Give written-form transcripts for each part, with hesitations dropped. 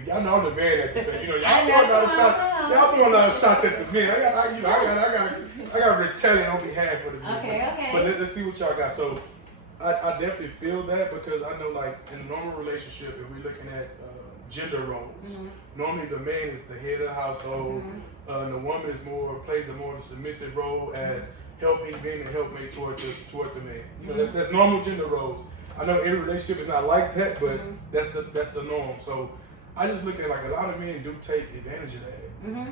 people. Y'all know I'm the man at the time. You know, y'all throwing a lot of shots. Y'all throwing a lot of shots at the men. I got to retaliate on behalf of the men. Okay. But let's see what y'all got. So I definitely feel that because I know, like, in a normal relationship, if we're looking at gender roles, normally the man is the head of the household, and the woman is plays a more of a submissive role as helping, being a helpmate toward the man. You know, that's normal gender roles. I know every relationship is not like that, but that's the norm. So I just look at, like, a lot of men do take advantage of that.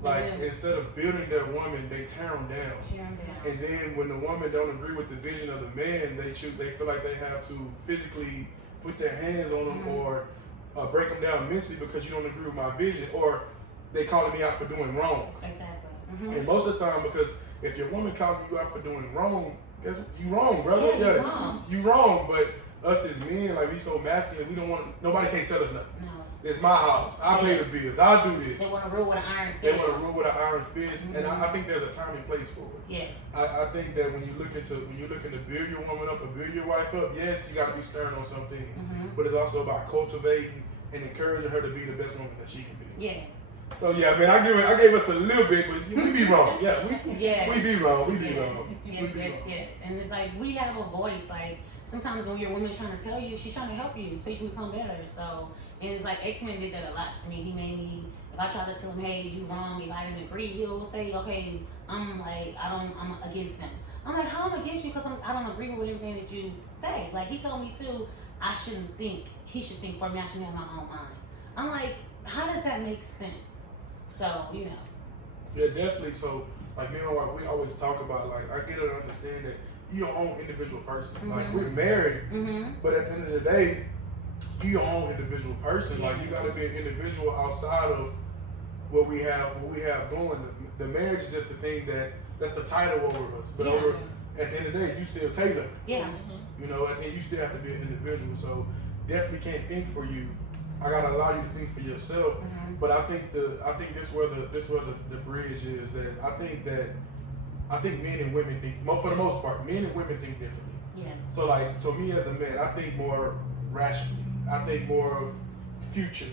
Like, instead of building their woman, they tear them down. And then when the woman don't agree with the vision of the man, they feel like they have to physically put their hands on them or break them down mentally because you don't agree with my vision, or they calling me out for doing wrong. Exactly. And most of the time, because if your woman calling you out for doing wrong, guess you wrong, brother. You wrong. But us as men, like, we so masculine, we don't want, nobody can't tell us nothing. No. It's my house. I pay the bills. I do this. They want to rule with an iron fist. They want to rule with an iron fist, and I think there's a time and place for it. Yes. I think that when you're looking to build your woman up or build your wife up, yes, you got to be stern on some things, but it's also about cultivating and encouraging her to be the best woman that she can be. Yes. So yeah, man, I gave us a little bit, but we be wrong. Yeah, we be wrong. We be wrong. Yes. And it's like we have a voice. Like, sometimes when your woman's trying to tell you, she's trying to help you so you can become better. So, and it's like X-Men did that a lot to me. He made me, if I try to tell him, hey, you wrong, if I didn't agree, he'll say, okay, I'm against him. I'm like, how I'm against you? Because I don't agree with everything that you say. Like, he told me too, I shouldn't think. He should think for me. I should have my own mind. I'm like, how does that make sense? So, you know. Yeah, definitely. So, like, me and my wife, we always talk about, like, I get her to understand that you're your own individual person. Like, we're married, but at the end of the day, you're your own individual person. Like, you got to be an individual outside of what we have going. The marriage is just a thing that's the title over us. But at the end of the day, you still Taylor. Yeah. You know, at the end, you still have to be an individual. So definitely can't think for you. I gotta allow you to think for yourself. But I think this where the bridge is, that I think men and women think, for the most part, men and women think differently. Yes. So me as a man, I think more rationally. I think more of future,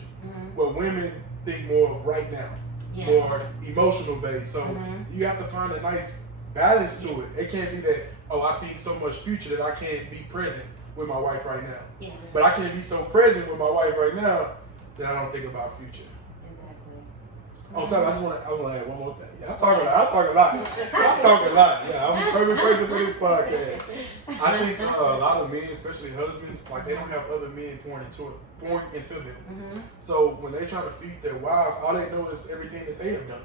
where women think more of right now, more emotional based. So you have to find a nice balance to it. It can't be that, oh, I think so much future that I can't be present with my wife right now. Yeah. But I can't be so present with my wife right now that I don't think about future. Exactly. On top, I want to add one more thing. Yeah, I talk a lot. Yeah, I'm the perfect person for this podcast. I think a lot of men, especially husbands, like, they don't have other men pouring into them. So when they try to feed their wives, all they know is everything that they have done.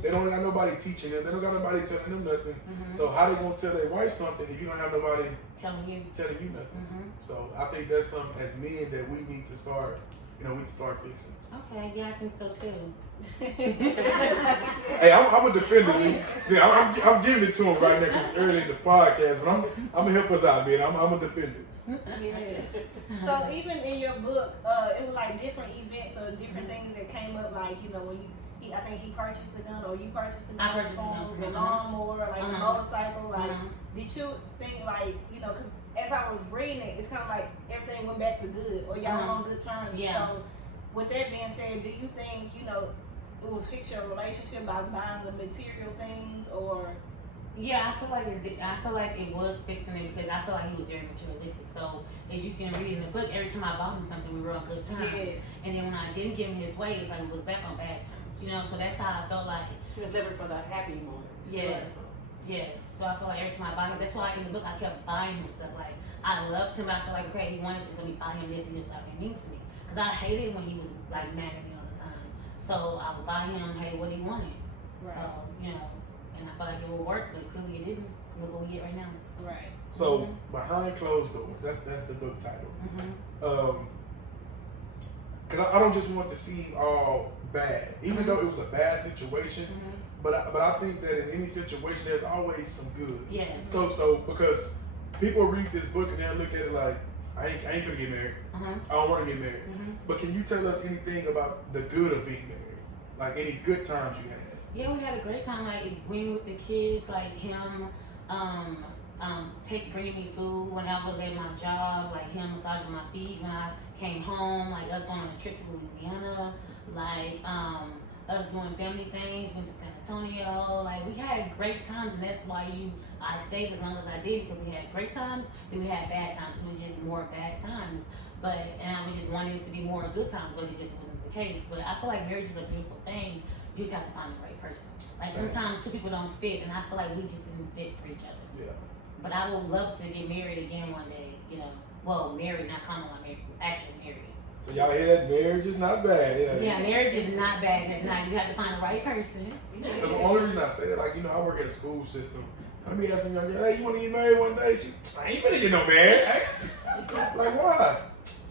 They don't got nobody teaching them. They don't got nobody telling them nothing. So how they gonna tell their wife something if you don't have nobody telling you nothing? So I think that's something as men that we need to start. We need to start fixing. Okay, yeah, I think so too. Hey, I'm a defender. Yeah, I'm giving it to him right now because it's early in the podcast, but I'm gonna help us out, man. I'm a defender. So even in your book, it was like different events or different things that came up, like, when I think he purchased the gun, or you purchased the gun, I purchased the lawnmower, like the motorcycle. Like, did you think, like, because as I was reading it, it's kind of like everything went back to good, or y'all on good terms. Yeah. So with that being said, do you think, it will fix your relationship by buying the material things, or? Yeah, I feel like it was fixing it because I feel like he was very materialistic. So as you can read in the book, every time I bought him something, we were on good terms. Yes. And then when I didn't give him his way, it's like it was back on bad terms. So that's how I felt like. She was living for the happy moments. Yes. So I feel like every time I buy him, that's why in the book I kept buying him stuff. Like, I loved him, but I feel like, okay, he wanted this, let me buy him this and this stuff. It means to me. Because I hated when he was like mad at me all the time. So I would buy him, hey, what he wanted. Right. So, and I felt like it would work, but clearly it didn't. Look what we get right now. Right. So behind closed doors, that's the book title. Because I don't just want to seem all bad, even though it was a bad situation. But I think that in any situation, there's always some good. Yeah. So because people read this book and they'll look at it like, I ain't finna get married. I don't want to get married. But can you tell us anything about the good of being married? Like, any good times you had? Yeah, we had a great time. Like, being with the kids, like him, bringing me food when I was at my job, like him massaging my feet when I came home, like us going on a trip to Louisiana, like us doing family things, went to San Antonio, like we had great times, and that's why I stayed as long as I did, because we had great times, then we had bad times. It was just more bad times, and I just wanted it to be more good times, but it just wasn't the case. But I feel like marriage is a beautiful thing. You just have to find the right person. Like sometimes two people don't fit, and I feel like we just didn't fit for each other. Yeah. But I would love to get married again one day, you know. Well, married, not common law married, actually married. So y'all hear that? Marriage is not bad. Yeah, marriage is not bad. It's not. You have to find the right person. But the only reason I say that, like, you know, I work at a school system. I be asking young girl, hey, you want to get married one day? I ain't finna get no married. Like, why?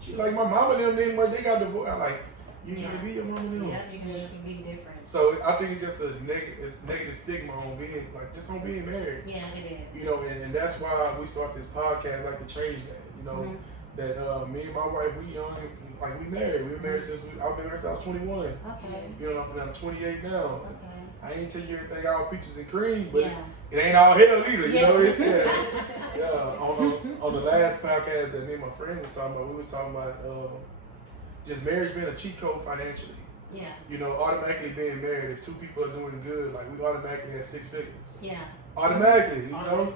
She like, my mama and them didn't work. They got divorced. I like, you gotta be your mama and them. Yeah, you can be different. So I think it's just a negative stigma on being, like, just on being married. Yeah, it is. You know, and that's why we start this podcast, like, to change that. You know, that me and my wife, we young, like, we married. We've been married since I've been married since I was 21. Okay. You know, and I'm 28 now. Okay. I ain't tell you everything all peaches and cream, but it ain't all hell either. You know what I'm saying? On the last podcast that me and my friend was talking about, we was talking about just marriage being a cheat code financially. Yeah. You know, automatically being married, if two people are doing good, like we automatically at 6 figures. Yeah. Automatically, you know?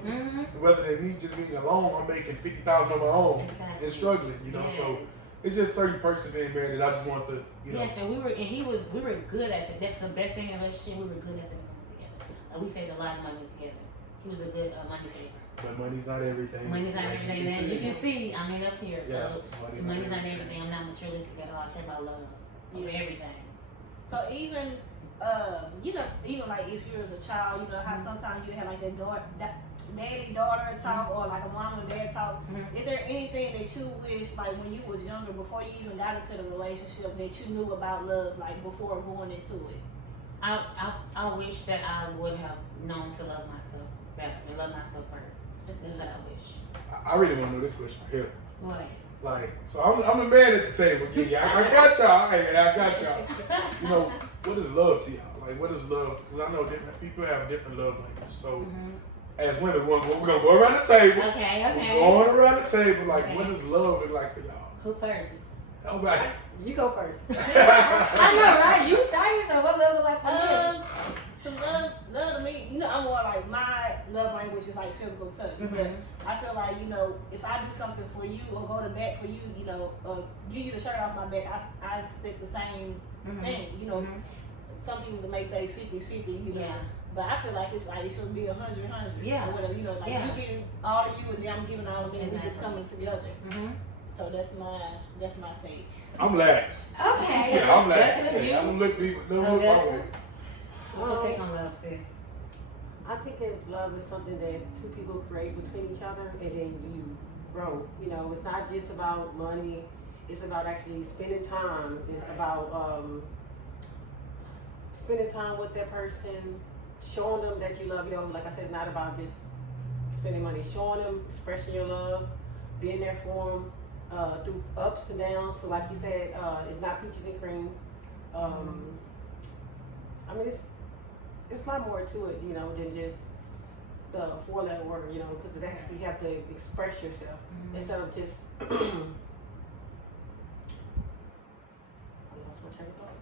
Rather than me just being alone, I'm making $50,000 on my own and struggling, you know? So it's just certain perks of being married that I just want to, you know. Yes, and we were good at it. That's the best thing in a relationship. We were good at saving money together. We saved a lot of money together. He was a good money saver. But money's not everything. Money's not everything. As you can see, I mean, up here. So money's not everything. everything. I'm not materialistic at all. I care about love over everything. So even, you know, even like if you was a child, you know how sometimes you have like that daddy-daughter talk or like a mom and dad talk. Is there anything that you wish, like when you was younger, before you even got into the relationship, that you knew about love, like before going into it? I wish that I would have known to love myself better and love myself first. That's what I wish. I really want to know this question here. What? Like, so I'm the man at the table. Yeah, I got y'all. Hey, I got y'all. You know, what is love to y'all? Like, what is love? Because I know different people have different love languages. So, as women, we're gonna go around the table. Okay. We're going around the table. Like, what does love look like for y'all? Who first? All right. You go first. I know, right? You started, so what love look like for you? To love to me, you know, I'm more like my love language is like physical touch. But I feel like, you know, if I do something for you or go to bat for you, you know, give you the shirt off my back, I expect the same thing. You know, some people may say 50-50, you know. Yeah. But I feel like it's like it should be 100-100. Yeah. Or whatever, you know, like you giving all of you and then I'm giving all of me, and we just coming together. So that's my take. I'm last. Okay. Yeah, I'm last. That's Yeah, I'm gonna look people. Don't Oh, look my that's- way. What's your take on love, sis? I think love is something that two people create between each other, and then you grow. You know, it's not just about money. It's about actually spending time. It's about spending time with that person, showing them that you love. You know, like I said, it's not about just spending money. Showing them, expressing your love, being there for them through ups and downs. So, like you said, it's not peaches and cream. I mean, it's a lot more to it, you know, than just the 4-letter word, you know, because it actually you have to express yourself instead of just. I lost my train of thought.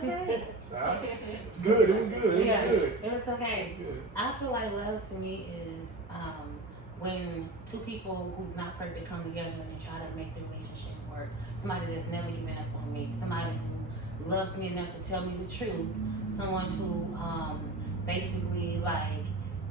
Okay. It's good. It was good. It Yeah, was good. it was okay. It was good. I feel like love to me is when two people who's not perfect come together and try to make the relationship work. Somebody that's never given up on me. Somebody who loves me enough to tell me the truth. Someone who basically like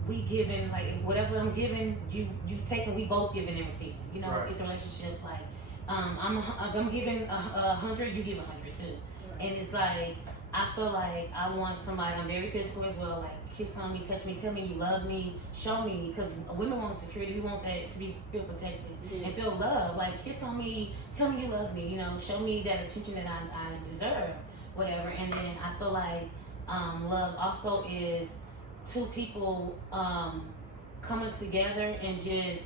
we giving, like whatever I'm giving, you take and we both giving and receiving. You know, it's a relationship like if I'm giving 100, you give 100 too. And it's like I feel like I want somebody, I'm very physical as well, like kiss on me, touch me, tell me you love me, show me, because women want security, we want that to feel protected and feel love. Like kiss on me, tell me you love me, you know, show me that attention that I deserve, whatever. And then I feel like love also is two people coming together and just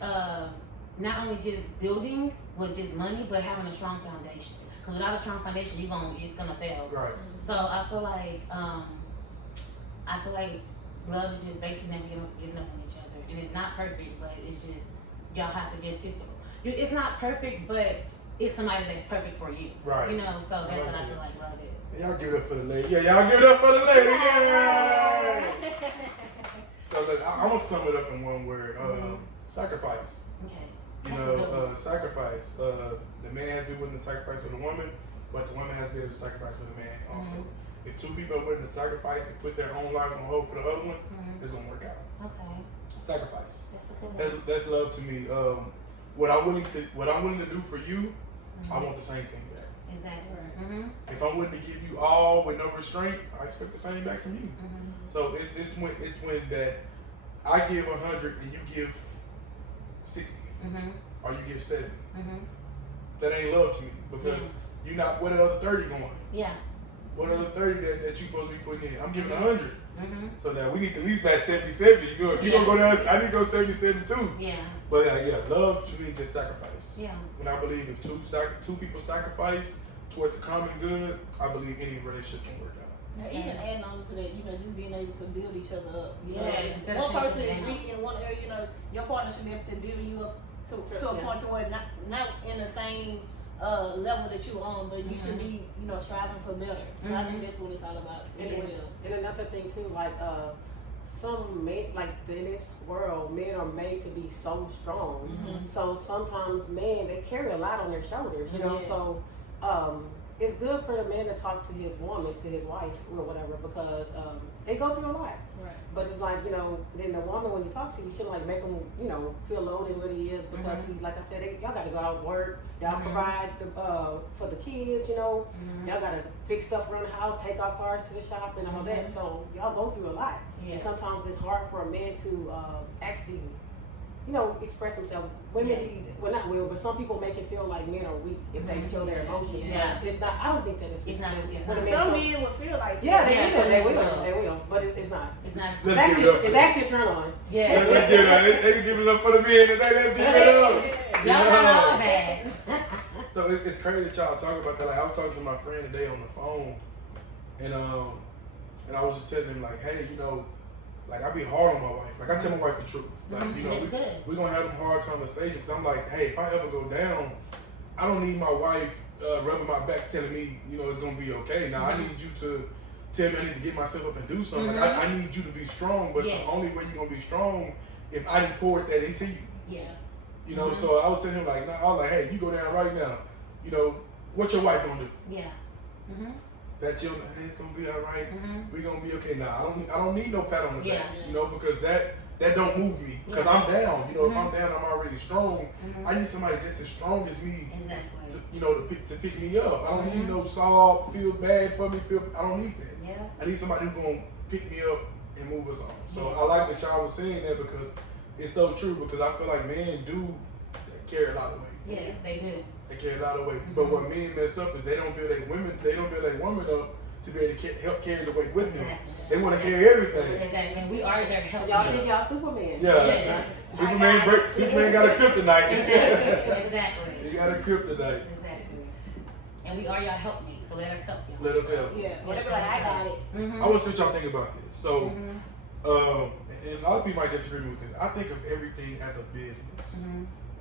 not only just building with just money, but having a strong foundation. Because without a strong foundation, it's gonna fail. Right. So I feel like love is just basically never giving up on each other, and it's not perfect, but it's just y'all have to just it's not perfect, but it's somebody that's perfect for you. Right. You know, so that's what I feel like love is. Y'all give it up for the lady. Yeah, y'all give it up for the lady. Yeah. So look, I'm gonna sum it up in one word. Sacrifice. Okay. You know, sacrifice. The man has to be willing to sacrifice for the woman, but the woman has to be able to sacrifice for the man also. If two people are willing to sacrifice and put their own lives on hold for the other one, it's gonna work out. Okay. Sacrifice. That's a good one. That's love to me. What I'm willing to do for you, I want the same thing back. Exactly. If I'm willing to give you all with no restraint, I expect the same back from you. So it's when that I give 100 and you give 60, or you give 70. That ain't love to me because you're not. What the other 30 going? Yeah. What other 30 that you supposed to be putting in? I'm giving 100. So now we need to at least match 70-70. You know, if you're gonna go down, I need to go 70-72. Yeah. But yeah, love to me just sacrifice. Yeah. When I believe if two people sacrifice toward the common good, I believe any relationship can work out. Now, even adding on to that, you know, just being able to build each other up. You know, Yeah, if one person is weak in one area, you know, your partner should be able to build you up to a point to where not in the same level that you're on, but you should be, you know, striving for better. So I think that's what it's all about as well. And another thing too, like some men, like in this world, men are made to be so strong. So sometimes men, they carry a lot on their shoulders, you know. So it's good for the man to talk to his woman, to his wife or whatever, because they go through a lot. Right. But it's like, you know, then the woman, when you talk to you should like make him, you know, feel lower than what he is, because he's, like I said, y'all got to go out and work, y'all provide for the kids, you know, y'all got to fix stuff around the house, take our cars to the shop and all that. So y'all go through a lot. And sometimes it's hard for a man to actually, you know, express himself. Women need, well, not women, but some people make it feel like men are weak if they show their emotions. Yeah. It's not, I don't think that it's weak. It's not. Some men will feel like they will, but it's not. It's not. It's actually a turn on. Yeah. Let's give it up. They can give it up for the men today. Let's give it up. Y'all got all bad. So it's crazy that y'all talk about that. Like I was talking to my friend today on the phone, and I was just telling him like, hey, you know, like I be hard on my wife. Like I tell my wife the truth. Like you know, we gonna have them hard conversations. I'm like, hey, if I ever go down, I don't need my wife rubbing my back, telling me, you know, it's gonna be okay. Now I need you to tell me I need to get myself up and do something. Like I need you to be strong, but the only way you're gonna be strong if I didn't pour that into you. Yes. You know, so I was telling him like, nah, I was like, hey, you go down right now. You know, what your wife gonna do? Yeah. That hey, it's gonna be all right. We gonna be okay. Now I don't need no pat on the back. You know, because that don't move me. Because I'm down. You know, if I'm down, I'm already strong. I need somebody just as strong as me. Exactly. To, you know, to pick me up. I don't need no sob, feel bad for me. I don't need that. Yeah. I need somebody who's gonna pick me up and move us on. So I like that y'all was saying that because it's so true. Because I feel like men do carry a lot of weight. Yes, they do. They carry a lot of weight. But what men mess up is they don't build their woman up to be able to help carry the weight with them. They want to carry everything. Exactly. And we are there to help Y'all think y'all Superman. Yeah. Superman got a kryptonite. Exactly. He got a kryptonite. Exactly. And we are y'all helpmate, so let us help y'all. Let us help. Yeah. Whatever, like I got it. I want to see what y'all think about this. So, and a lot of people might disagree with this. I think of everything as a business.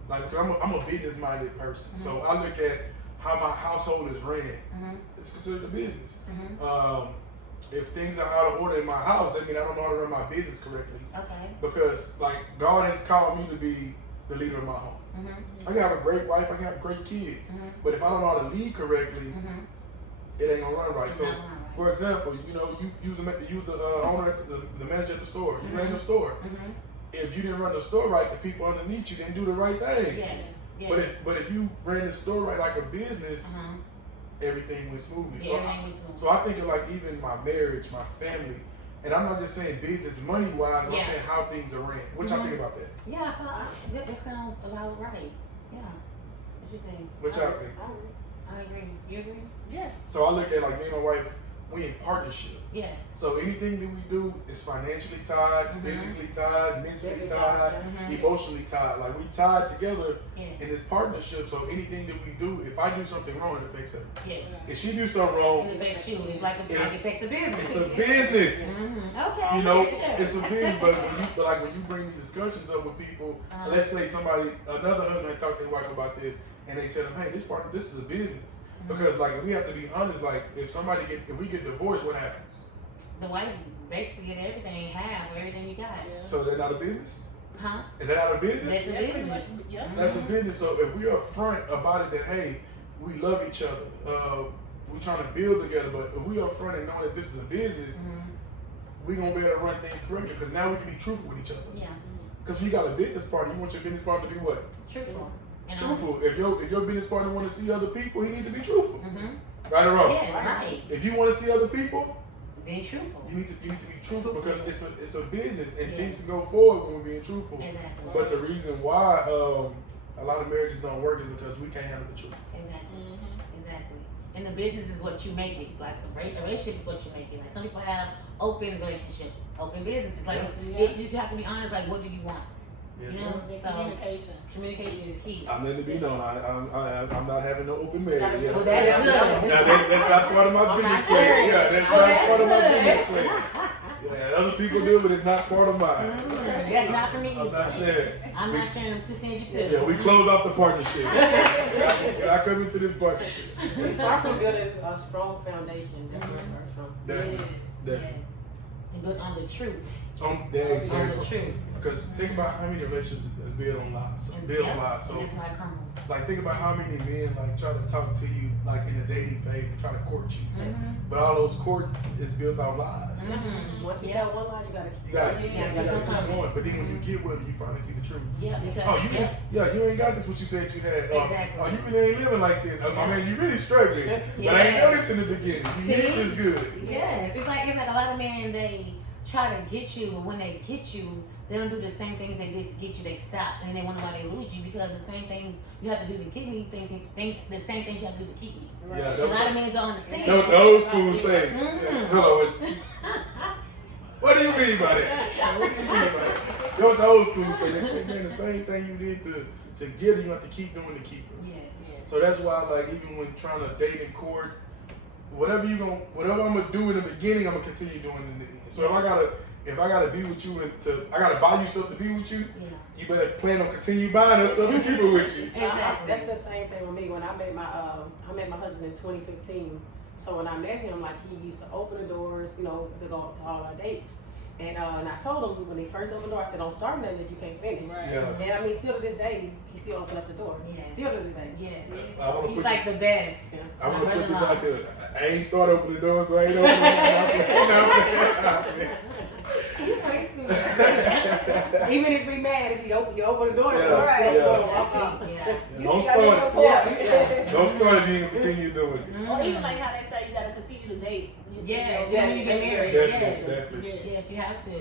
Like, I'm a business-minded person. So I look at how my household is ran. It's considered a business. If things are out of order in my house, that means I don't know how to run my business correctly. Okay. Because like God has called me to be the leader of my home. I can have a great wife, I can have great kids, but if I don't know how to lead correctly, it ain't gonna run right. So, for example, you know, you use the owner, the manager at the store. You ran the store. If you didn't run the store right, the people underneath you didn't do the right thing. Yes. But if you ran the store right like a business, everything went smoothly. So I think of like even my marriage, my family, and I'm not just saying business money wise, but I'm saying how things are ran. What y'all think about that? Yeah, that sounds about right. Yeah. What you think? What y'all think? I agree. You agree? Yeah. So I look at like me and my wife, we in partnership. Yes. So anything that we do is financially tied, physically tied, mentally tied, emotionally tied. Like we tied together in this partnership. So anything that we do, if I do something wrong, it affects her. Yes. If she do something wrong, It affects you. It's like it affects the business. it's a business. Okay. You know, sure. it's a business. But when you bring these discussions up with people, let's say another husband talk to their wife about this, and they tell them, hey, this is a business. Because like we have to be honest, like if we get divorced, what happens? The wife basically get everything, half or everything you got. Yeah. So is that not a business? Huh? Is that not a business? That's a Yeah, pretty much. business. Yeah. That's a business. So if we are upfront about it, that hey, we love each other, we trying to build together. But if we upfront and know that this is a business, we gonna be able to run things correctly. Because now we can be truthful with each other. Yeah. Because when you got a business partner, you want your business partner to be what? Truthful. And Truthful. If your business partner want to see other people, he need to be truthful. Right or wrong? Yes, right. If you want to see other people, Being truthful. you need to be truthful because it's a business and things can go forward when we're being truthful. Exactly. But the reason why a lot of marriages don't work is because we can't handle the truth. Exactly. Exactly. And the business is what you make it. Like a relationship is what you make it. Like some people have open relationships, open businesses. Like it just you have to be honest. Like what do you want? Yes, You know? Yeah, So communication. communication is key. I'm letting it be known. I'm not having no open marriage. Yeah. Well, that's good. Now, that's not part of my business plan. Yeah, that's not part of my business plan. Yeah, other people do, but it's not part of mine. That's not for me I'm either. not sharing. I'm not sharing them too stingy too. Yeah, we close off the partnership. I come into this partnership. We start from building a strong foundation. That's where it starts from. Definitely. It is. Definitely. And built on the truth. On there On the truth. Because think about how many relationships is built on lies. Built on lies. So And that's why it crumbles. like think about how many men like try to talk to you like in the dating phase and try to court you. But all those courts is built on lies. Once you tell one lie, you gotta keep You gotta Yeah, keep going. But then when you get with them, you finally see the truth. Yeah, because Oh, you ain't got this what you said you had. Exactly. Oh, you really ain't living like this. Oh, my man, you really struggling. But I ain't know this in the beginning. You need this good. Yes, it's like a lot of men, they try to get you, but when they get you, they don't do the same things they did to get you. They stop and they wonder why they lose you because the same things you have to do to keep me, the same things you have to do to keep me. Yeah, A lot of men don't understand. that's what the old school say. Mhm. Hello. What do you mean by that? What do you mean by that? That's what the old school say. They say, man, the same thing you did to get her, you have to keep doing to keep her. Yes. So that's why, like, even when trying to date in court, whatever I'm gonna do in the beginning, I'm gonna continue doing in the end. So if I gotta be with you I gotta buy you stuff to be with you, you better plan on continue buying that stuff and keep it with you. Exactly. That's the same thing with me. When I met my husband in 2015. So when I met him, like he used to open the doors, to go to all our dates. And I told him when he first opened the door, I said, don't start nothing that you can't finish. Right. Yeah. And I mean, still to this day, he still open up the door. Yes. Still to this day. Yes. I wanna He's put like the best. Yeah. I want to put this brother-in-law. out there. I ain't start opening the door, so I ain't opening the door. Even if we mad, if you open the door, Yeah, Right. Yeah. Don't start it. Don't start it, you can continue doing it. Or even like how they say you gotta continue to date. Yes, Yes, when you get married. Definitely, Yes. definitely. Yes, you have to.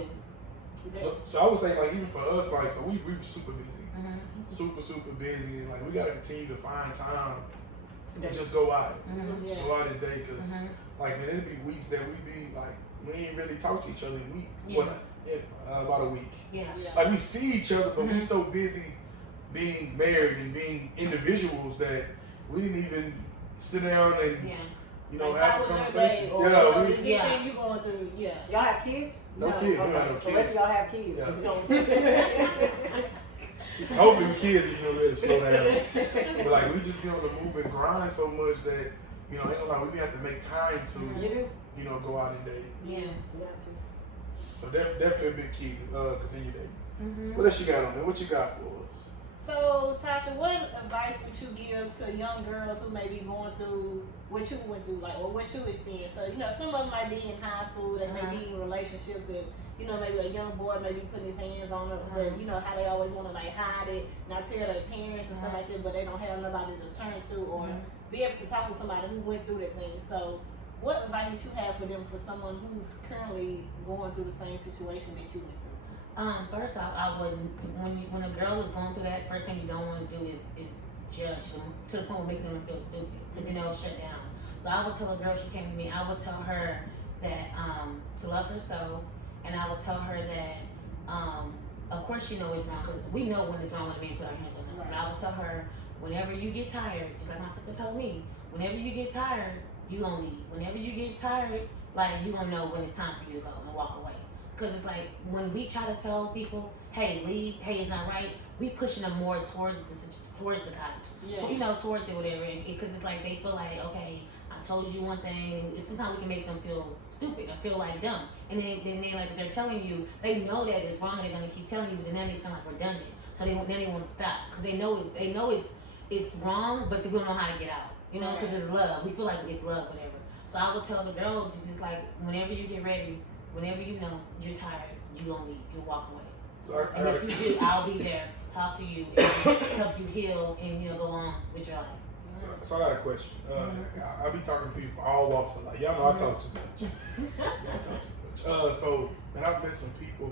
So I would say, like, even for us, like, so we super busy. Super busy. And, like, we got to continue to find time to just go out. Yeah. Go out today. Because, like, man, it'd be weeks that we be, like, we ain't really talk to each other in a week. Yeah. Well, about a week. Yeah. Like, we see each other, but we so busy being married and being individuals that we didn't even sit down and, Like, have how a was your conversation. day? Or, Yeah, we, anything you going through? Yeah. Y'all have kids? No kids, we don't have no So kids. let y'all have kids. Yeah. So, hopefully with kids, ready to slow down. But like we just be on the move and grind so much that, ain't gonna lie, we have to make time to, you do? go out and date. Yeah. You got to. So definitely a big key to continue dating. What else you got on here? What you got for us? So, Tasha, what advice would you give to young girls who may be going through what you went through, like, or what you experienced? So, some of them might be in high school, they may be in relationships that, maybe a young boy may be putting his hands on her, but how they always want to, like, hide it, not tell their parents and stuff like that, but they don't have nobody to turn to or be able to talk to somebody who went through that thing. So, what advice would you have for them, for someone who's currently going through the same situation that you went through? First off, I wouldn't. When a girl is going through that, first thing you don't want to do is judge them to the point of making them feel stupid, because then they'll shut down. So I would tell a girl, she came to me, I would tell her that to love herself, and I would tell her that of course she knows it's wrong, because we know when it's wrong when a man put our hands on us. Right. But I would tell her, whenever you get tired, just like my sister told me, whenever you get tired, you gonna leave. Whenever you get tired, like, you gonna know when it's time for you to go and walk away. Because it's like, when we try to tell people, hey, leave, hey, it's not right, we pushing them more towards the couch. Yeah. So, you know, towards it, whatever. Because it's like, they feel like, okay, I told you one thing, and sometimes we can make them feel stupid or feel like dumb. And then like, if they're telling you, they know that it's wrong, and they're gonna keep telling you, but then they sound like redundant. So then they want to stop, because they know it's wrong, but they don't know how to get out. You know, because it's love. We feel like it's love, whatever. So I would tell the girl, just like, whenever you get ready, whenever you know you're tired, you gonna leave, you'll walk away. So And if you do, I'll be there, talk to you, and help you heal, and go on with your life. So I got a question. I be talking to people from all walks of life. Y'all know I talk too much. I talk too much. So, and I've met some people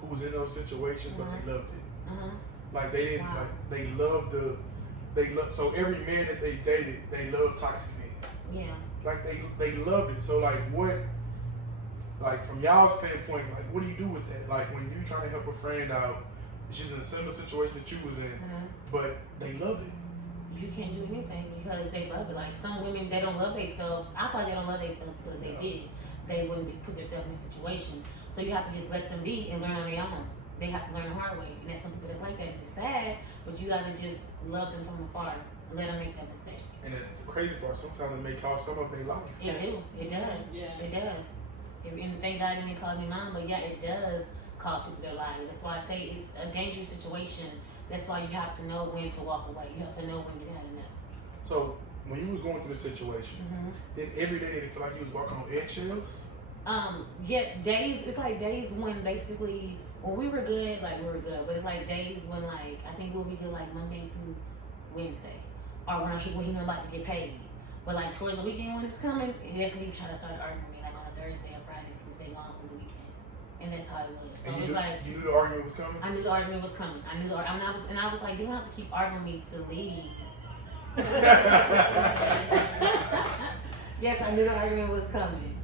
who was in those situations, but they loved it. Like, they didn't, like, so every man that they dated, they loved toxic men. Yeah. Like, they loved it. So, like, what, like, from y'all standpoint, like, what do you do with that? Like, when you trying to help a friend out, she's in a similar situation that you was in, but they love it. You can't do anything because they love it. Like, some women, they don't love themselves. I thought they don't love themselves because they did. They wouldn't put themselves in a situation. So you have to just let them be and learn on their own. They have to learn the hard way. And there's some people that's like that. It's sad, but you gotta just love them from afar and let them make that mistake. And the crazy part, sometimes it may cost some of their life. It do. It does. Yeah. It does. And thank God it didn't cause me mine, but yeah, it does cost people their lives. That's why I say it's a dangerous situation. That's why you have to know when to walk away. You have to know when you had enough. So when you was going through the situation, then every day did it feel like you was walking on eggshells? Yeah, days. It's like days when basically when we were good, like we were good. But it's like days when, like, I think we'll be good like Monday through Wednesday, or when he know about to get paid. But like towards the weekend when it's coming, that's when he try to start arguing with me, like on a Thursday or Friday to stay gone for the weekend, and that's how it was. So it's like you knew the argument was coming. I knew the argument was coming. I knew I was like, you don't have to keep arguing me to leave. Yes, I knew the argument was coming.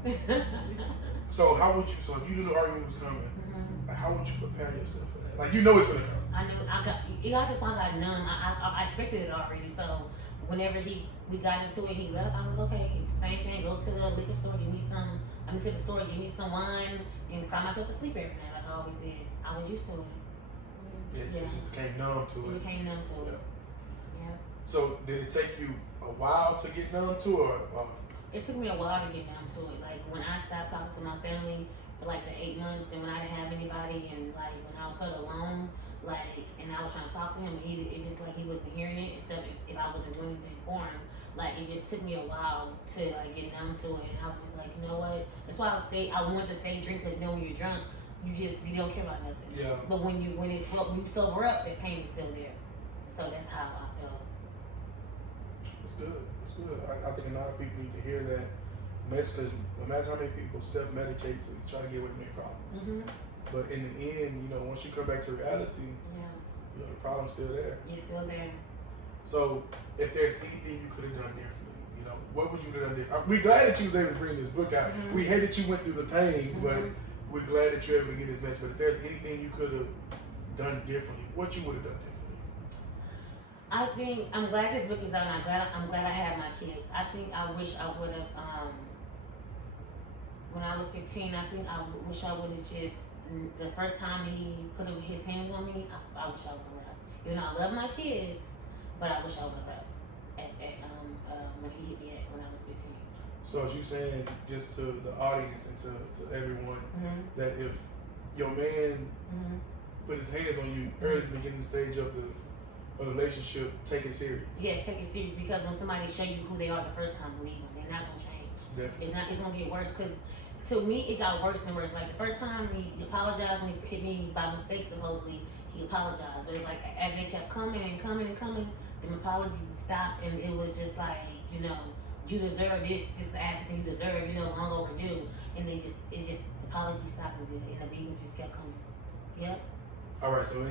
So if you knew the argument was coming, like, how would you prepare yourself for that? Like, you know it's gonna come. I knew it got to the point I got numb. I expected it already. So whenever we got into it, he left. I was like, okay, same thing. Go to the liquor store, to the store, give me some wine, and cry myself to sleep every night like I always did. I was used to it. Yeah, so you just became numb to it. Became numb to it. Yeah. So did it take you a while to get numb to it? Or It took me a while to get numb to it. Like, when I stopped talking to my family for like the 8 months, and when I didn't have anybody, and like when I felt alone, like, and I was trying to talk to him, it's just like he wasn't hearing it, except if I wasn't doing anything for him. Like, it just took me a while to like get numb to it, and I was just like, you know what? That's why I would say I wanted to stay drink, because when you're drunk, you don't care about nothing. Yeah. But when you sober up, that pain is still there. So that's how I felt. It's good. It's good. I think a lot of people need to hear that message, because imagine how many people self-medicate to try to get away from their problems. But in the end, once you come back to reality, the problem's still there. You're still there. So if there's anything you could have done differently, what would you have done different? We're glad that you was able to bring this book out. We hate that you went through the pain, but we're glad that you're able to get this message. But if there's anything you could have done differently, what you would have done differently? I think I'm glad this book is out, and I'm glad I had my kids. I think I wish I would have, when I was 15, I think I wish I would have just, the first time he put his hands on me, I wish I would have left. Even though I love my kids, but I wish I would have left when he hit me when I was 15. So as you saying, just to the audience and to everyone, that if your man put his hands on you early in the beginning stage of the relationship, take it serious. Yes, take it serious, because when somebody show you who they are the first time, believe them, they're not gonna change. Definitely. It's gonna get worse, because to me it got worse and worse. Like, the first time he apologized when he hit me by mistake, supposedly he apologized, but it's like as they kept coming and coming and coming, the apologies stopped, and it was just like, you deserve this is everything you deserve, long overdue, and the apologies stopped, and the beatings just kept coming. Yep. All right, so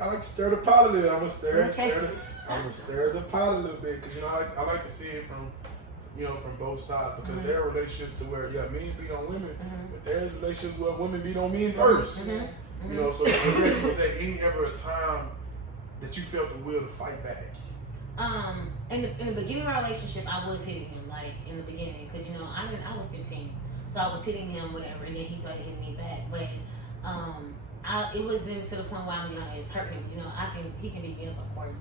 I like to stir the pot a little. I'm gonna stir the pot a little bit, because I like to see it from you know, from both sides, because there are relationships to where, yeah, men beat on women, but there's relationships where women beat on men first. You know, so was there any ever a time that you felt the will to fight back? In the beginning of our relationship, I was hitting him, like, in the beginning, because, you know, I was 15, so I was hitting him, whatever, and then he started hitting me back, but, it wasn't to the point where I'm gonna just hurt him, you know, he can beat me up, of course,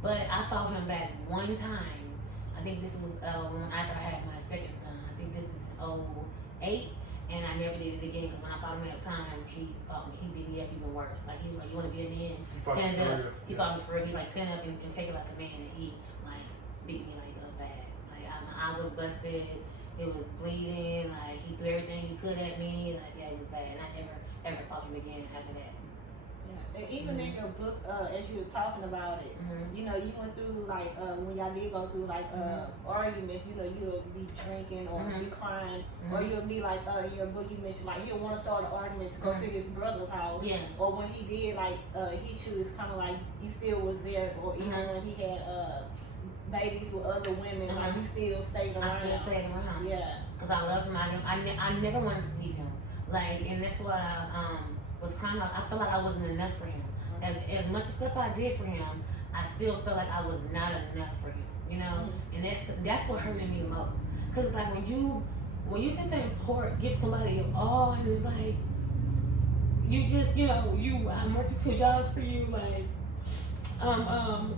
but I fought him back one time. I think this was, after I had my second son. I think this is in 08, and I never did it again, because when I fought him that time, he beat me up even worse. Like, he was like, you wanna be a man? Stand up. He fought me for real. He's like, stand up and take it like a man, and he, like, beat me, like, bad. Like, I was busted, it was bleeding, like, he threw everything he could at me, like, yeah, it was bad, and I never, ever fought him again after that. And even in your book, as you were talking about it, you know, you went through like when y'all did go through like arguments, you know, you'll be drinking or be crying, or you'll be like in your book you mentioned like he'll want to start an argument to go to his brother's house, or when he did like hit you, it's kind of like you still was there, or even when he had babies with other women, like you still stayed around. I still stayed around. Yeah, because I loved him. I never wanted to leave him. Like, and that's why I was crying. I felt like I wasn't enough for him. As much stuff I did for him, I still felt like I was not enough for him. You know, and that's what hurted me the most. Cause it's like when you sit there and give somebody your all, and it's like you just, you know, I'm working 2 jobs for you, like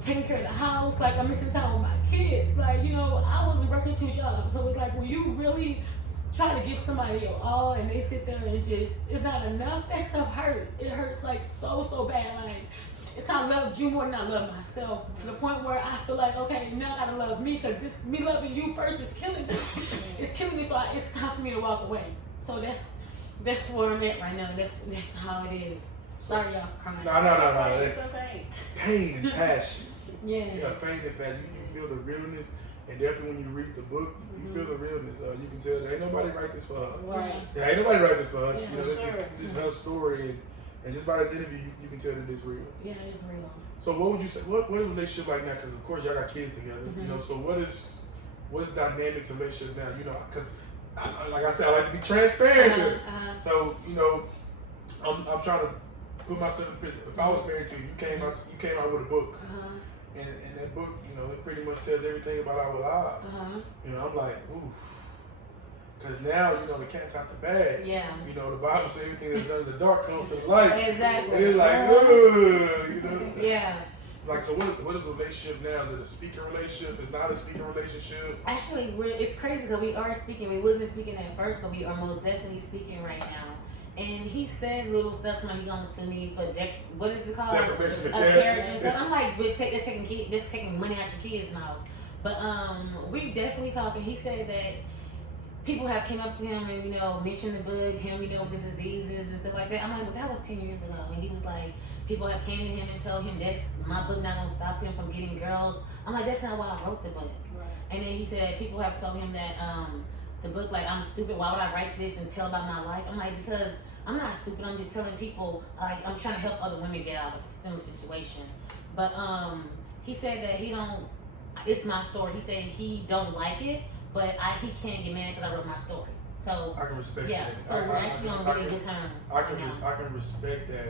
taking care of the house, like I'm missing time with my kids, like, you know, I was working 2 jobs, so it's like when you really try to give somebody your all and they sit there and just, it's not enough, that stuff hurt. It hurts like so bad. Like, it's I loved you more than I love myself, to the point where I feel like, okay, now I gotta love me, because this me loving you first is killing me. It's killing me, so it's time for me to walk away. So that's where I'm at right now. That's how it is. Sorry y'all for crying. No. it's okay. Pain and passion. Yeah, pain and passion. You feel the realness. And definitely when you read the book, you feel the realness. You can tell that ain't nobody write this for her. right. Yeah, ain't nobody write this for her. Yeah, you know, this is her story, and just by the interview, you can tell that it's real. Yeah, it's real. So what would you say? What is a relationship like now? Because of course y'all got kids together. You know, so what's dynamics of relationship now? You know, because like I said, I like to be transparent here. So you know, I'm trying to put myself in picture. If I was married to you, you came out with a book. And that book, you know, it pretty much tells everything about our lives. You know, I'm like, oof. Because now, you know, the cat's out the bag. Yeah. You know, the Bible says everything that's done in the dark comes to the light. Exactly. And it's like, ugh, you know. Yeah. Like, so what is a relationship now? Is it a speaking relationship? Is not a speaking relationship? Actually, it's crazy because we are speaking. We wasn't speaking at first, but we are most definitely speaking right now. And he said little stuff to me. He gonna sue me for what is it called? Defamation of character stuff. I'm like, that's taking money out your kids' mouth. But we definitely talking. He said that people have came up to him and, you know, mentioned the book, him, you know, the diseases and stuff like that. I'm like, but that was 10 years ago. And he was like, people have came to him and told him that's my book not gonna stop him from getting girls. I'm like, that's not why I wrote the book. Right. And then he said people have told him that the book, like, I'm stupid, why would I write this and tell about my life? I'm like, because I'm not stupid, I'm just telling people, like, I'm trying to help other women get out of a similar situation. But he said that it's my story. He said he don't like it, but he can't get mad because I wrote my story. So I can respect that. Yeah, so we're actually on really good terms. I can respect that.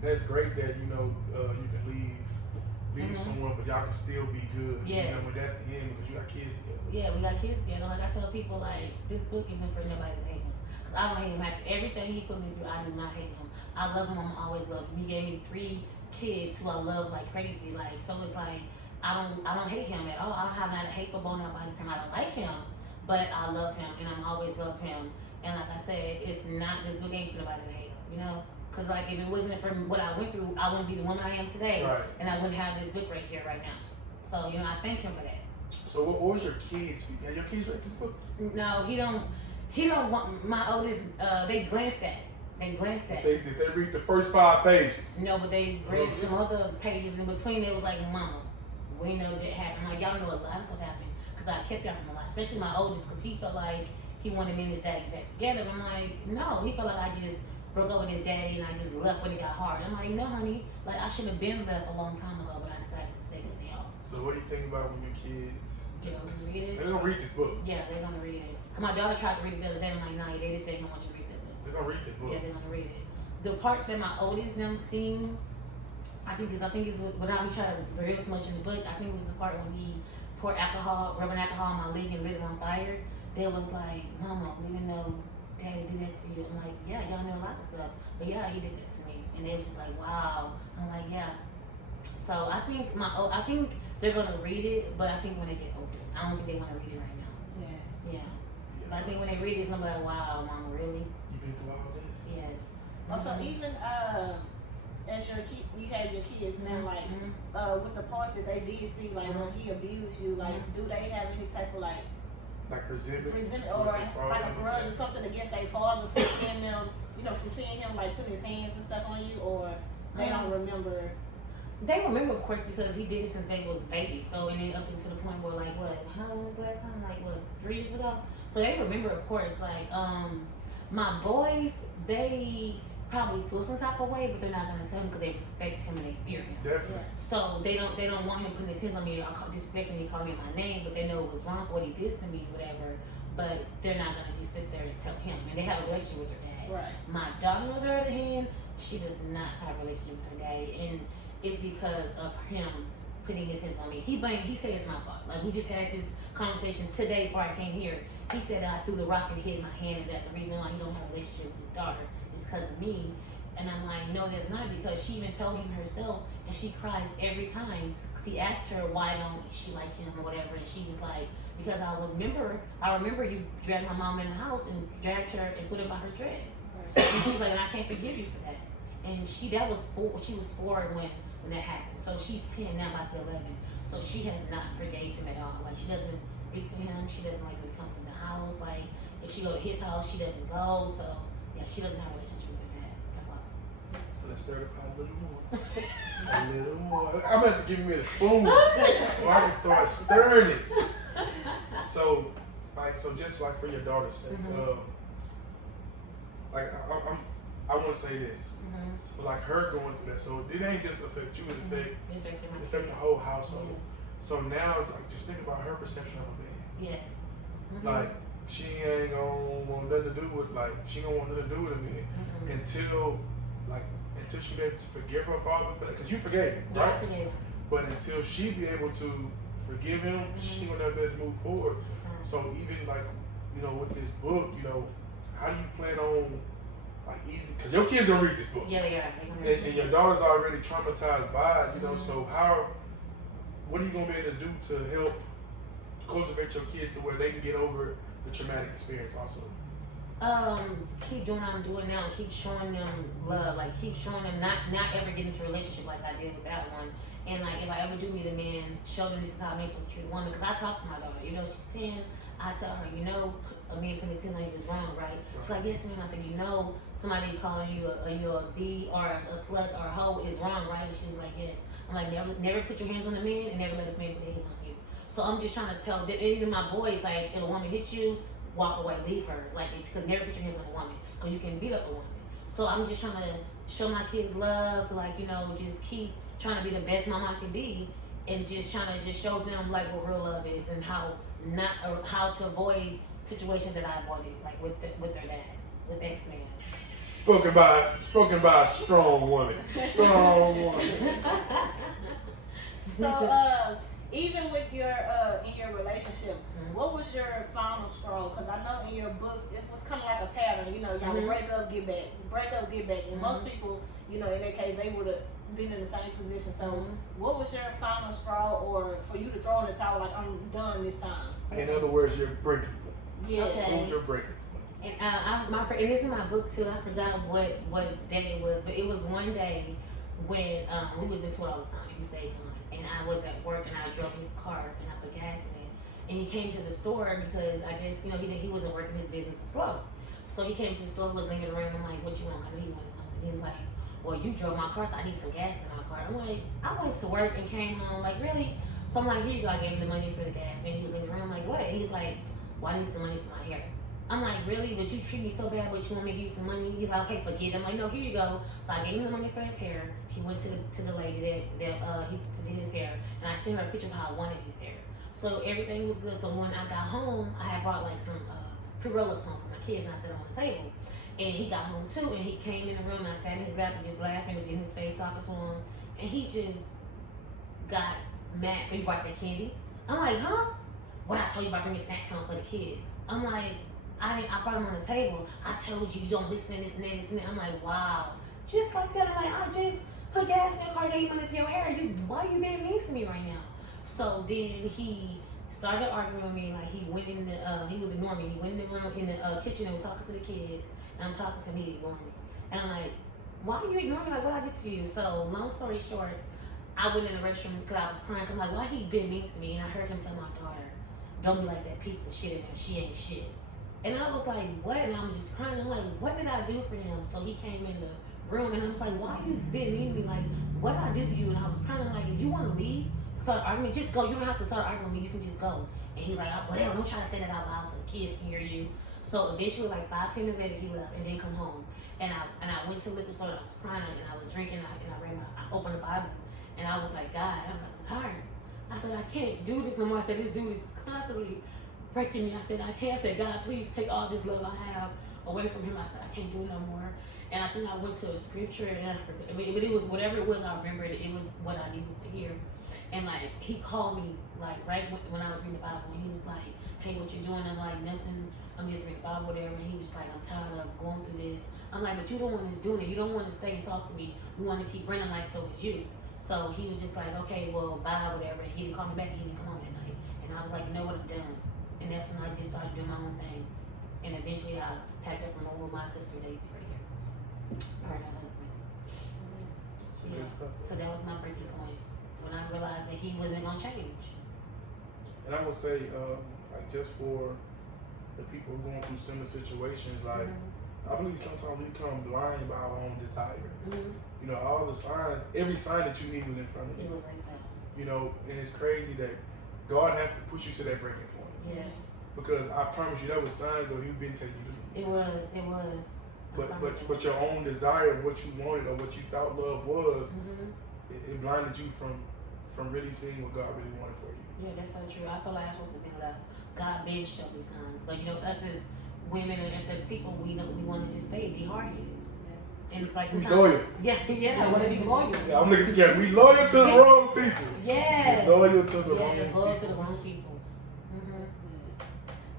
That's great that, you know, you can leave someone, but y'all can still be good. Yes. You know, when that's the end, because you got kids together. Yeah, we got kids together. Like I tell people, like, this book isn't for nobody to hate him. Cause I don't hate him. After everything he put me through, I do not hate him. I love him. I'm always love him. He gave me 3 kids who I love like crazy. Like, so it's like I don't hate him at all. I don't have not a hateful bone nobody from. I don't like him, but I love him, and I'm always love him. And like I said, it's not, this book ain't for nobody to hate him. You know. Because, like, if it wasn't for what I went through, I wouldn't be the woman I am today. Right. And I wouldn't have this book right here, right now. So, you know, I thank him for that. So, what was your kids? Have your kids read this book? No, he don't want, my oldest, they glanced at it. Did they read the first 5 pages? No, but they read some other pages in between. It was like, Mama, we know that happened. Like, y'all know a lot of stuff happened. Because I kept y'all from a lot. Especially my oldest, because he felt like he wanted me and his dad to get back together. And I'm like, no, he felt like I just broke up with his daddy and I just left when it got hard. I'm like, no, honey, like, I should have been left a long time ago, but I decided to stay with y'all. So what do you think about when your kids? They're gonna read it. They're gonna read this book. Yeah, they're gonna read it. Cause my daughter tried to read it the other day. I'm like, nah, they just said they don't want you to read that book. They're gonna read this book. Yeah, they're gonna read it. The part that my oldest them seen, I think is without me trying to reveal too much in the book. I think it was the part when he poured rubbing alcohol on my leg and lit it on fire. They was like, Mama, we didn't know Daddy did that to you. I'm like, yeah, y'all know a lot of stuff, but yeah, he did that to me. And they was just like, wow. I'm like, yeah. So I think they're gonna read it, but I think when they get older, I don't think they want to read it right now. Yeah. But I think when they read it, it's gonna be like, wow, Mama, really? You been through all this? Yes. Also, even as you have your kids now, like with the parts that they did see, like when he abused you, like do they have any type of like resentment or like a grudge or something against their father for seeing them, from seeing him like putting his hands and stuff on you, or they don't remember? They remember, of course, because he did it since they was babies. So, and then up until the point where, like, how long was the last time? Like, 3 years ago? So they remember, of course, like, my boys, they probably feel some type of way, but they're not gonna tell him because they respect him and they fear him. Definitely. So they don't want him putting his hands on me or disrespecting me, calling me my name, but they know it was wrong for what he did to me, whatever. But they're not gonna just sit there and tell him. And they have a relationship with their dad. Right. My daughter, on the other hand, she does not have a relationship with her dad, and it's because of him putting his hands on me. He said it's my fault. Like, we just had this conversation today before I came here. He said that I threw the rock and hit my hand, and that the reason why he don't have a relationship with his daughter is because of me. And I'm like, no, that's not, because she even told him herself, and she cries every time. Because he asked her, why don't she like him or whatever, and she was like, because I remember you dragged my mom in the house and dragged her and put her by her dreads. Right. And she's like, and I can't forgive you for that. And she was 4 when that happened. So she's 10 now, about to be 11. So she has not forgave him at all. Like, she doesn't speak to him. She doesn't like when he comes in the house. Like, if she go to his house, she doesn't go. So yeah, she doesn't have a relationship with her dad at all. So let's stir the pot a little more. A little more. I'm gonna have to give me a spoon so I can start stirring it. So just like for your daughter's sake, like I want to say this. So like her going through that, so it ain't just affect you, it affect the whole household. So now, like, just think about her perception of a man. Yes. Like, she ain't gonna want nothing to do with, like, she don't want nothing to do with a man until she be able to forgive her father for that, because you forgave him, right? I forgave him. But until she be able to forgive him, she gonna never be able to move forward. So even like, with this book, how do you plan on, like, easy, because your kids gonna read this book. Yeah, they are. And your daughter's already traumatized by it, so what are you gonna be able to do to help cultivate your kids to where they can get over the traumatic experience also? Keep doing what I'm doing now, and keep showing them love, like keep showing them not ever get into a relationship like I did with that one. And like, if I ever do meet a man, show them this is how I'm supposed to treat a woman. Because I talk to my daughter, she's 10, I tell her, a man putting his hand is wrong, right? She's like, yes, ma'am. I said, somebody calling you a B or a slut or a hoe is wrong, right? And she was like, yes. I'm like, never put your hands on a man and never let a man put his hands on you. So I'm just trying to tell that even my boys, like, if a woman hits you, walk away, leave her, like, because never put your hands on a woman, because you can beat up a woman. So I'm just trying to show my kids love, like, just keep trying to be the best mom I can be, and just trying to just show them like what real love is and how to avoid situations that I avoided, like with their dad, with ex-man. Spoken by a strong woman. Strong woman. So even with your in your relationship, what was your final straw? Because I know in your book it was kind of like a pattern. Y'all would break up, get back, and most people, in that case, they would have been in the same position. So what was your final straw, or for you to throw in the towel, like, I'm done this time? In other words, you're breaking. Yeah. Okay. What was your breaking? And and this is my book too. I forgot what day it was, but it was one day when we was into it all the time. He stayed gone, and I was at work, and I drove his car, and I put gas in it. And he came to the store because I guess he wasn't working, his business was slow. So he came to the store, was lingering around. I'm like, what you want? I know he wanted something. He was like, well, you drove my car, so I need some gas in my car. I'm like, I went to work and came home. Like, really? So I'm like, here you go. I gave him the money for the gas. And he was lingering around. I'm like, what? And he was like, well, I need some money for my hair. I'm like, really? Would you treat me so bad? Would you want me to give you some money? He's like, okay, forget it. I'm like, no, here you go. So I gave him the money for his hair. He went to the lady that he to do his hair, and I sent her a picture of how I wanted his hair. So everything was good. So when I got home, I had brought like some pre-roll-ups home for my kids, and I set them on the table. And he got home too, and he came in the room, and I sat in his lap and just laughing in his face, talking to him, and he just got mad. So he brought that candy. I'm like, huh? What I told you about bringing snacks home for the kids? I'm like, I brought them on the table. I told you don't listen to this and that, this and that. I'm like, wow. Just like that. I'm like, I just put gas in your car, gave you money for your hair. Why are you being mean to me right now? So then he started arguing with me. Like he went in the, he was ignoring me. He went in the room, in the kitchen, and was talking to the kids. And I'm talking to him, he ignored me. And I'm like, why are you ignoring me? Like, what I did to you? So long story short, I went in the restroom because I was crying. Cause I'm like, why he been mean to me? And I heard him tell my daughter, don't be like that piece of shit in there. She ain't shit. And I was like, what? And I'm just crying. I'm like, what did I do for him? So he came in the room and I was like, why you been mean to me? Like, what did I do to you? And I was crying. I'm like, if you want to leave, start arguing, just go. You don't have to start arguing with me. You can just go. And he's like, oh, whatever. Don't try to say that out loud so the kids can hear you. So eventually, like 5-10 minutes later, he left and didn't come home. And I went to the liquor store. And I was crying and I was drinking. I opened the Bible and I was like, God, I'm tired. I said, I can't do this no more. I said, this dude is constantly breaking me. I said, I can't. I said, God, please take all this love I have away from him. I said, I can't do it no more. And I think I went to a scripture and I forgot. I mean, but it was whatever it was. I remember it was what I needed to hear. And like he called me like right when I was reading the Bible, and he was like, "Hey, what you doing?" I'm like, "Nothing. I'm just reading the Bible, whatever." And he was like, "I'm tired of going through this." I'm like, "But you don't want us doing it. You don't want to stay and talk to me. You want to keep running like so is you." So he was just like, "Okay, well, bye, whatever." He didn't call me back. He didn't come home that night. And I was like, "You know what? I'm done." And that's when I just started doing my own thing. And eventually, I packed up and moved with my sister Daisy right here, her and her husband. Yeah. So that was my breaking point when I realized that he wasn't gonna change. And I would say, like just for the people going through similar situations, like I believe sometimes we become blind by our own desire. You know, all the signs, every sign that you need was in front of you. It was like that. You know, and it's crazy that God has to push you to that breaking point. Yes. Because I promise you, that was signs that He's been taking you to leave. It was. But your own desire of what you wanted or what you thought love was, it blinded you from really seeing what God really wanted for you. Yeah, that's so true. I feel like I'm supposed to be left. God been showed me signs, but you know, us as women and us as people, we want to just stay and be hard headed. Yeah. And like sometimes, loyal. Yeah, I want to be loyal. Yeah, I'm looking at we loyal to the wrong people. Yeah. Loyal to the wrong people. Loyal to the wrong people.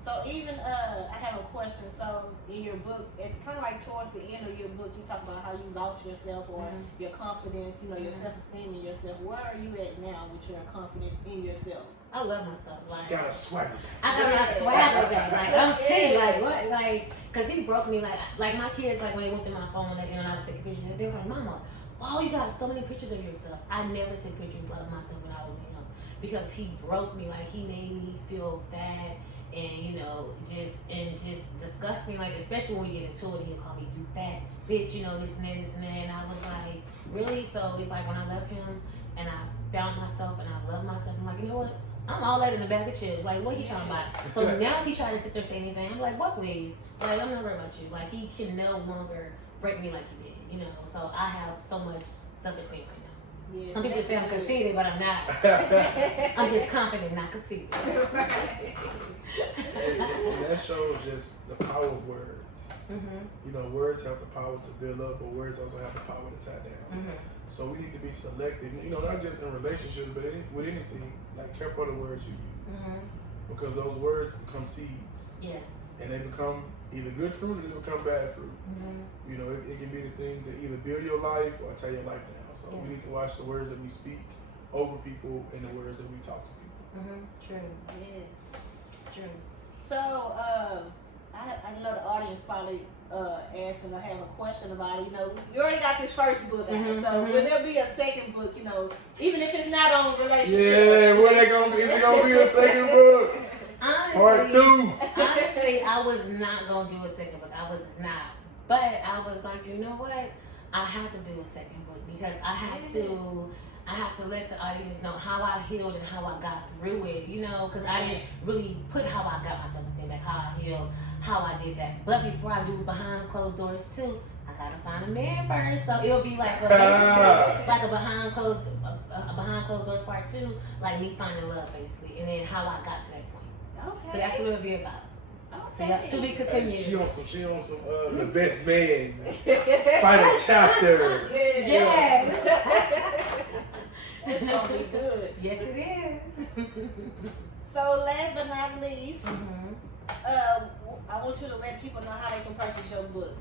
So even I have a question. So in your book, it's kind of like towards the end of your book, you talk about how you lost yourself or your confidence, you know, your self-esteem in yourself. Where are you at now with your confidence in yourself? I love myself. Like, She got a swagger. I got my swagger back. Like I'm telling you, like what, like, cause he broke me. Like my kids, like when they went through my phone, like, and I was taking pictures, they was like, "Mama, oh, you got so many pictures of yourself." I never took pictures of myself when I was young because he broke me. Like he made me feel fat. And you know, just disgusting. Like especially when we get into it, he'll call me "you fat bitch," you know, this and that, and I was like, really? So it's like when I left him and I found myself and I love myself, I'm like, you know what? I'm all that in the bag of chips. Like what he talking about? So now he trying to sit there and say anything. I'm like, what please? Like I'm not worried about you. Like he can no longer break me like he did. You know. So I have so much self-esteem right now. Yeah, some people say I'm conceited, but I'm not. I'm just confident, not conceited. and that shows just the power of words. You know, words have the power to build up, but words also have the power to tie down. So we need to be selective, you know, not just in relationships, but with anything. Like, care for the words you use. Because those words become seeds. Yes. And they become either good fruit or they become bad fruit. You know, it can be the things that either build your life or tear your life down. So we need to watch the words that we speak over people and the words that we talk to people. True. Yes. True. So, I know the audience probably asking or have a question about it. You know, you already got this first book out, so will there be a second book? You know, even if it's not on relationship. Yeah, what they gonna be? Is it gonna be a second book? Honestly, Part 2. Honestly, I was not gonna do a second book. I was not, but I was like, you know what? I have to do a second book because I have to. I have to let the audience know how I healed and how I got through it, you know, because I didn't really put how I got my self-esteem back, how I healed, how I did that. But before I do behind closed doors too, I gotta find a man first. So it'll be like like a behind closed doors part 2, like me finding love basically, and then how I got to that point. Okay. So that's what it'll be about. So Okay. yeah, to be continued. She on some the best man final chapter. Yes. It's gonna be good. Yes, it is. So last but not least, I want you to let people know how they can purchase your book.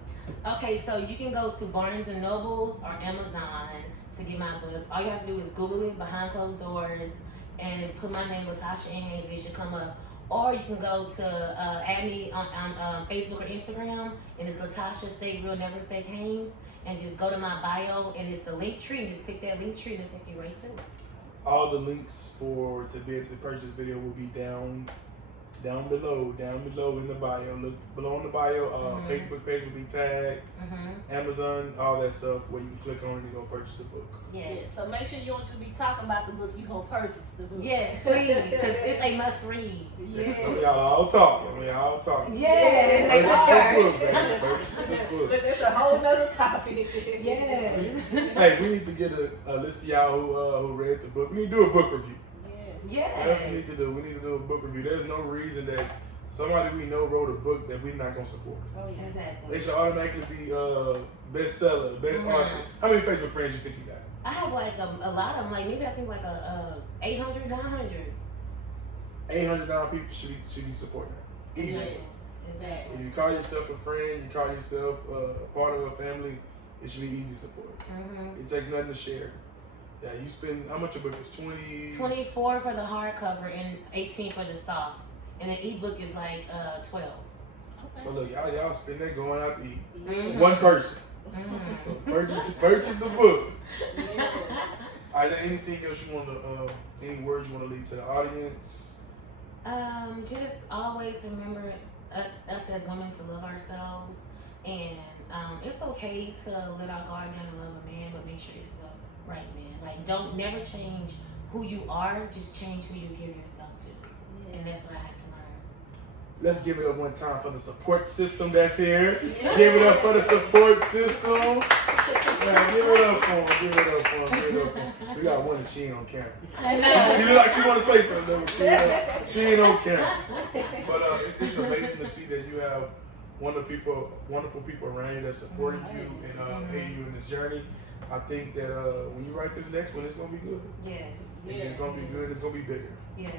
Okay, so you can go to Barnes and Nobles or Amazon to get my book. All you have to do is Google it, Behind Closed Doors, and put my name, Latasha Haynes. It should come up. Or you can go to add me on Facebook or Instagram, and it's Latasha Stay Real Never Fake Haynes, and just go to my bio, and it's the link tree. Just click that link tree, and it'll take you right to it. All the links to be able to purchase this video will be down below in the bio. Look below in the bio. Facebook page will be tagged. Amazon, all that stuff where you can click on it and go purchase the book. Yes. So make sure you don't just be talking about the book. You gonna purchase the book. Yes, please, because it's a must read. Yes. So y'all all talking. Yes. Purchase the book. But that's a whole nother topic. Yes. Hey, we need to get a list of y'all who read the book. We need to do a book review. Yes. That's what we need to do. We need to do a book review. There's no reason that somebody we know wrote a book that we're not gonna support. Oh yeah. Exactly. They should automatically be bestseller, best author. How many Facebook friends you think you got? I have like a lot of them. Like maybe I think like a 800, 900. 800 people should be supporting that. Easy. Yes. If Exactly. you call yourself a friend, you call yourself a part of a family, it should be easy support. It takes nothing to share. Yeah, you spend, how much a book is 20? 24 for the hardcover and 18 for the soft. And the ebook is like 12. So look, y'all spend that going out to eat. Mhm. One person. So purchase the book. Yes. Is there anything else you want to, any words you want to leave to the audience? Just always remember us as women to love ourselves, and it's okay to let our guard down and love a man, but make sure it's the right man. Like, don't never change who you are, just change who you give yourself to, and that's what I had to learn. Let's give it up one time for the support system that's here. Give it up for the support system. Yeah, give it up for him. We got one that she ain't on camera. I know. She look like she want to say something, but she ain't on camera. But it's amazing to see that you have wonderful people around you that supported you and aided you in this journey. I think that when you write this next one, it's gonna be good. Yes. It's gonna be good. It's gonna be bigger. Yes.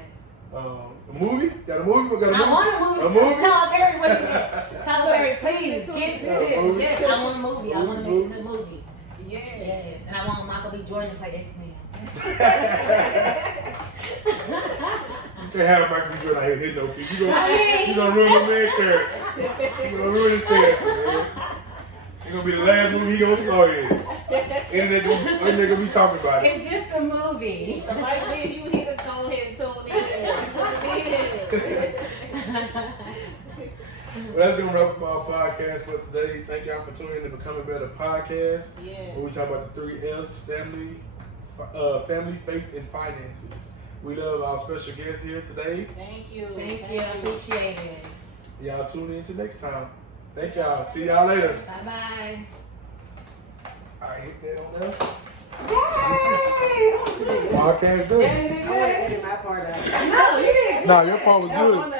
A movie? Got a movie? I want a movie. A movie? Tyler Perry, what is it? Tyler Perry, please get Yeah, this. movie. Yes, I want a movie. I want to make it to a movie. Yes. Yes, and I want Michael B. Jordan to play X-Men. You can't have Michael B. Jordan out here hitting no people. You gonna ruin the man character. You gonna ruin his character, man. It's gonna be the last movie he gonna star in. And they gonna be talking about it. It's just a movie. So right when you hit us, go ahead and tune in. Well, that's gonna wrap up our podcast for today. Thank y'all for tuning in to Becoming Better podcast. Yes. Where we talk about the 3 F's: family, faith, and finances. We love our special guest here today. Thank you. Thank you. I appreciate it. Y'all tune in till next time. Thank y'all. See y'all later. Bye-bye. I hit that on there. Yay! Podcast good. Very I want to good. edit my part out. No, you didn't. Nah, your part was I good. wanna-